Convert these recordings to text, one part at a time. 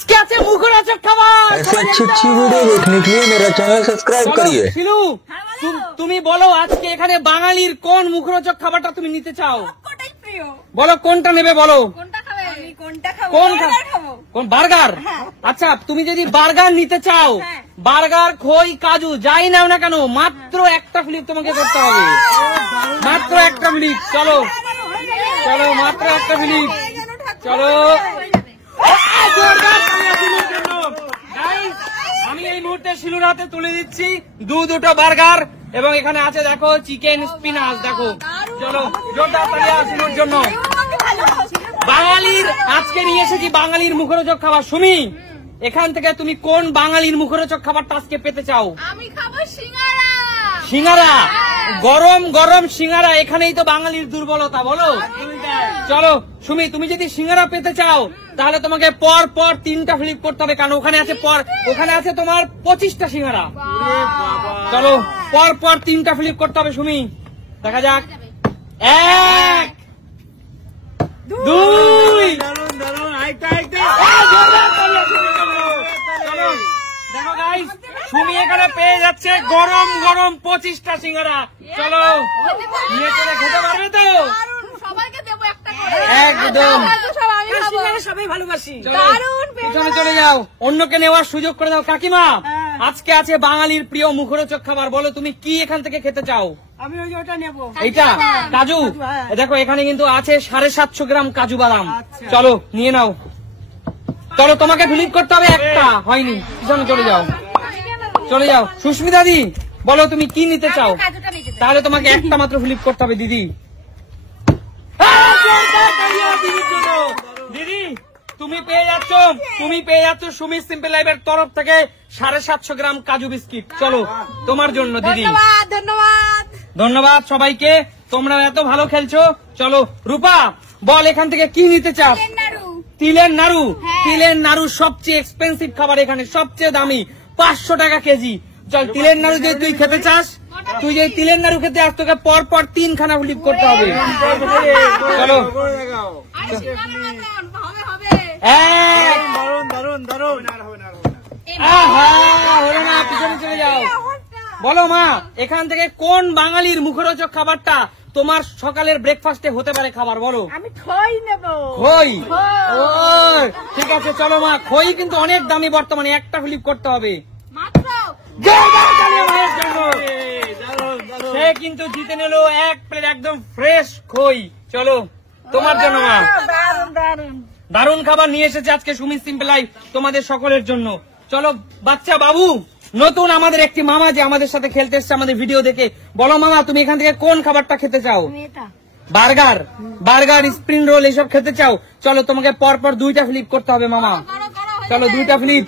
আজকে আছে মুখরোচক খাবার। ऐसे अच्छी अच्छी वीडियो देखने के लिए मेरा चैनल सब्सक्राइब करिए। শিলু তুমি বলো আজকে এখানে বাঙালির কোন মুখরোচক খাবারটা তুমি নিতে চাও? বলো কোনটা নেবে বলো। কোন বার্গার? আচ্ছা তুমি যদি বার্গার নিতে চাও, বার্গার খই কাজু যাই নাও না কেন মাত্র একটা ফ্লিপ তোমাকে করতে হবে, মাত্র একটা ফ্লিপ। চলো চলো মাত্র একটা ফ্লিপ, চলো। আমি এই মুহূর্তে শিলুর হাতে তুলে দিচ্ছি দুটো বার্গার এবং এখানে আছে দেখো চিকেন স্পিনাচ, দেখো। চলো জোরদার তালিয়া শিলুর জন্য। বাঙালির আজকে নিয়ে এসেছি বাঙালির মুখরোচক খাবার। সুমি এখান থেকে তুমি কোন বাঙালির মুখরোচক খাবারটা আজকে পেতে চাও? আমি খাবো সিঙ্গারা। সিঙ্গারা, গরম গরম সিঙ্গারা, এখানেই তো বাঙালির দুর্বলতা। বলো চলো সুমি, তুমি যদি সিঙ্গারা পেতে চাও তাহলে তোমাকে পর পর 3টা ফ্লিপ করতে হবে, কারণ ওখানে আছে তোমার 25টা সিঙ্গারা। চলো পর পর 3টা ফ্লিপ করতে হবে সুমি। দেখা যাক, 1 2 দেখো গাইস, সুমি এখানে পেয়ে যাচ্ছে গরম গরম 25টা সিঙ্গারা। চলো নিয়ে চলে খেতে পারবে তো? সবাইকে দেবো একটা করে। একদম সবাই ভালোবাসি। পিছনে চলে যাও, অন্যকে নেওয়ার সুযোগ করে দাও। কাকিমা আজকে আছে বাঙালির প্রিয় মুখরোচক খাবার, বলো তুমি কি এখান থেকে খেতে চাও? আমি ওই ওটা নেবো। এইটা কাজু, দেখো এখানে কিন্তু আছে 750 গ্রাম কাজু বাদাম। চলো নিয়ে নাও। চলো তোমাকে ফিলিপ করতে হবে, একটা হয়নি। পিছনে চলে যাও, চলে যাও। সুস্মিতা দি বলো তুমি কি নিতে চাও? তাহলে তোমাকে একটা মাত্র ফিলিপ করতে হবে দিদি। দিদি তুমি পেয়ে যাচ্ছ সুমি সিম্পল লাইফের তরফ থেকে 750 গ্রাম কাজু বিস্কিট। চলো তোমার জন্য দিদি। ধন্যবাদ। ধন্যবাদ সবাইকে, তোমরা এত ভালো খেলছো। চলো রূপা বল এখান থেকে কি নিতে চাও? তিলের নাড়ু। তিলের নাড়ু সবচেয়ে এক্সপেন্সিভ খাবার, এখানে সবচেয়ে দামি, 500 টাকা কেজি। চল তিলের নাড়ু যদি তুই খেতে চাস, তুই যদি তিলের নাড়ু খেতে আস তোকে পর পর 3খানা ফ্লিপ করতে হবে। চলো হলো না, পিছনে চলে যাও। বলো মা এখান থেকে কোন বাঙালির মুখরোচক খাবারটা তোমার সকালের ব্রেকফাস্টে হতে পারে খাবার? বলো। আমি খই নেবো। খই? ও ঠিক আছে, চলো মা। খই কিন্তু অনেক দামি বর্তমানে, একটা ফ্লিপ করতে হবে। সে কিন্তু জিতে নিল 1 প্লেট একদম ফ্রেশ খই। চলো তোমার জন্য মা। দারুণ খাবার নিয়ে এসেছে আজকে সুমি সিম্পল লাইফ তোমাদের সকলের জন্য। চলো বাচ্চা বাবু, নতুন আমাদের একটি মামা যে আমাদের সাথে খেলতে এসছে আমাদের ভিডিও দেখে, বলো মামা তুমি এখান থেকে কোন খাবারটা খেতে চাও? বার্গার স্প্রিং রোল এসব খেতে চাও? চলো তোমাকে পর পর 2টা ফ্লিপ করতে হবে মামা। চলো 2টা ফ্লিপ।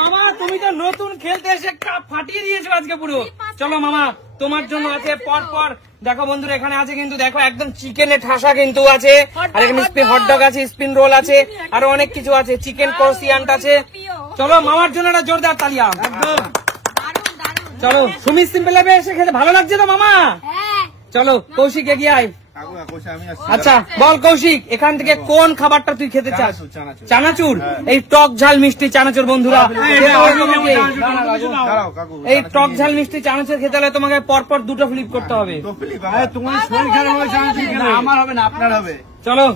মামা তুমি তো নতুন খেলতে এসে কাপ ফাটিয়ে দিয়েছো আজকে পুরো। চলো মামা তোমার জন্য আছে পর পর, দেখো বন্ধুরা এখানে আছে কিন্তু দেখো একদম চিকেনের ঠাসা কিন্তু আছে, আর এখানে হটডগ আছে, স্পিন রোল আছে, আরো অনেক কিছু আছে, চিকেন কোরসিয়ান্ট আছে। চলো মামার জন্য একটা জোরদার তালিয়া। চলো সুমি সিম্পল লাইফে এসে খেতে ভালো লাগছে তো মামা? চলো কৌশিক এগিয়ে আয়। আচ্ছা বল কৌশিক এখান থেকে কোন খাবারটা তুই খেতে চাস? চানাচুর। এই টক ঝাল মিষ্টি চানাচুর বন্ধুরা, এই টক ঝাল মিষ্টি চানাচুর খেতে হলে তোমাকে পরপর 2টো ফ্লিপ করতে হবে। আমার হবে না, আপনার হবে। চলো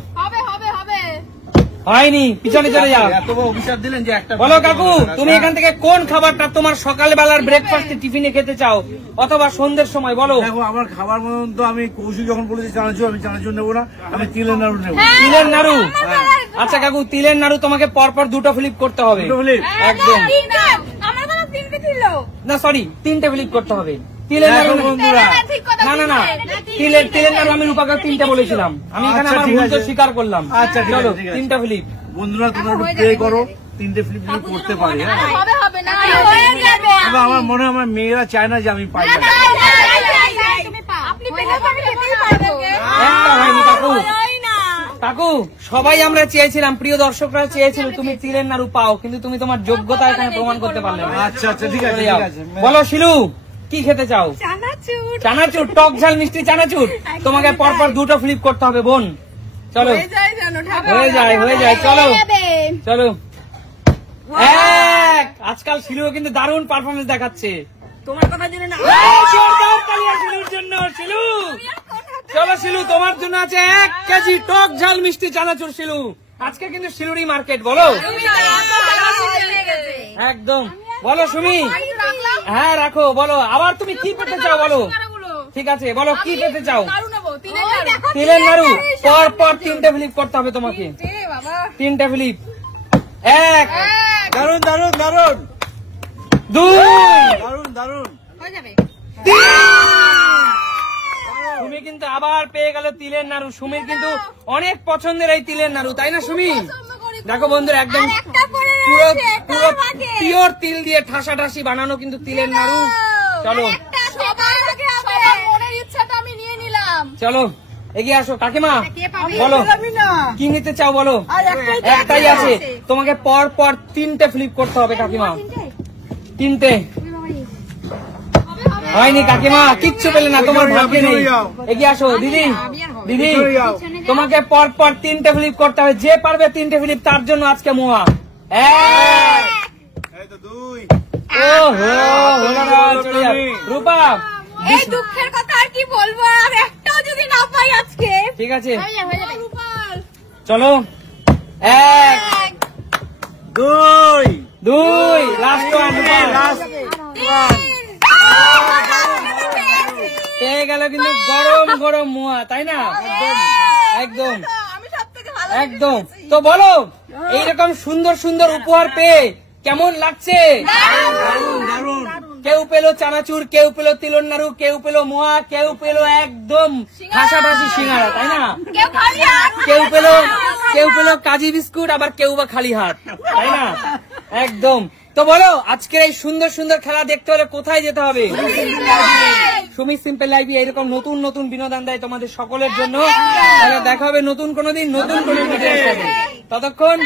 হয়নি, পিছনে চলে যাও। অভিশাপ দিলেন যে একটা। বলো কাকু তুমি এখান থেকে কোন খাবারটা তোমার সকালবেলার ব্রেকফাস্টে টিফিনে খেতে চাও অথবা সন্ধ্যের সময়? বলো। দেখো আমার খাবার মতন তো আমি কৌশিক যখন বলেছি চানাচুর, আমি চানাচুর নেবো না, আমি তিলের নাড়ু নেবো। তিলের নাড়ু? আচ্ছা কাকু তিলের নাড়ু তোমাকে পরপর 2টো ফ্লিপ করতে হবে। একদম না, সরি 3টে ফ্লিপ করতে হবে। তিলের নাড়ু বন্ধুরা, না তিলের নাড়ু আমি রূপাকে 3টে বলেছিলাম, আমি এখানে আমার ভুল তো স্বীকার করলাম। আচ্ছা চলো 3টা ফ্লিপ। বন্ধুরা তোমরা একটু প্রে করো, 3টে ফ্লিপ করতে পারি। আমার মনে হয় আমার মেয়েরা চায় না যে আমি পাই। কাকু সবাই আমরা চেয়েছিলাম, প্রিয় দর্শকরা চেয়েছিল তুমি তিলের নাড়ু পাও, কিন্তু তুমি তোমার যোগ্যতা এখানে প্রমাণ করতে পারলে না। আচ্ছা ঠিক আছে। বলো শিলু কি খেতে চাও? চানাচুর চানাচুর, টক ঝাল মিষ্টি চানাচুর। তোমাকে পরপর দুটো ফ্লিপ করতে হবে বোন। চলো হয়ে যায় জানো ঠাকুর হয়ে যায় চলো চলো। এক। আজকাল শিলুও কিন্তু দারুণ পারফরমেন্স দেখাচ্ছে। তোমার কথা জেনে না এই জোরদার তালিয়া শিলুর জন্য। শিলু চলো শিলু, তোমার জন্য আছে 1 কেজি টক ঝাল মিষ্টি চানাচুর। শিলু আজকে কিন্তু শিলুরি মার্কেট। বলো একদম। বলো সুমি। হ্যাঁ রাখো। বলো আবার তুমি কি পেতে চাও বলো। ঠিক আছে বলো কি পেতে চাও। তিলের নাড়ু। পর পর 3টে ফ্লিপ করতে হবে তোমাকে। 3টে ফ্লিপ। 1 দারুন দারুন দারুন 2 দারুন দারুন। হয়ে যাবে 3। সুমি কিন্তু আবার পেয়ে গেল তিলের নাড়ু। সুমির কিন্তু অনেক পছন্দের এই তিলের নাড়ু, তাই না সুমি? দেখো বন্ধুরা একদম পুরো পুরো পিওর তিল দিয়ে ঠাসাঠাসি বানানো কিন্তু তিলের নাড়ু। চলো সবার মনের ইচ্ছাটা আমি নিয়ে নিলাম। চলো এগিয়ে আসো কাকিমা। পাবে? বলো আমি না কি নিতে চাও বলো। আর একটাই একটাই আছে, তোমাকে পর পর 3টে ফ্লিপ করতে হবে কাকিমা। 3টে হয়নি কাকিমা, কিচ্ছু পেলে না, তোমার ভাগ্যে নেই। এগিয়ে আসো দিদি। দিদি তোমাকে পর পর 3টে ফ্লিপ করতে হবে। যে পারবে 3টে ফ্লিপ তার জন্য আজকে মোয়া। 1 এই তো 2 ওহো হলো না, চলে যাও। রূপা এই দুঃখের কথা আর কি বলবো, আর একটাও যদি না পাই আজকে। ঠিক আছে হয়ে যাবে রূপাল। চলো। 1 2 2 লাস্ট ওয়ান। পেয়ে গেল কিন্তু গরম গরম মোয়া, তাই না? একদম আমি সব থেকে ভালো একদম। তো বলো এইরকম সুন্দর সুন্দর উপহার পেয়ে কেমন লাগছে? দারুন দারুন। কেউ পেলো চানাচুর, কেউ পেলো তিলের নাড়ু, কেউ পেলো মোয়া, কেউ পেলো একদম ভাসাভাসি সিঙ্গারা, তাই না? কেউ খালি হাত। কেউ পেলো কাজী বিস্কুট, আবার কেউ বা খালি হাত, তাই না? একদম। তো বলো আজকের এই সুন্দর সুন্দর খেলা দেখতে হলে কোথায় যেতে হবে? সুমি সিম্পল লাইভে এরকম নতুন নতুন বিনোদন দেয় তোমাদের সকলের জন্য। তাহলে দেখা হবে নতুন কোনো দিন নতুন কোনো ভিডিওর সাথে। ততক্ষণ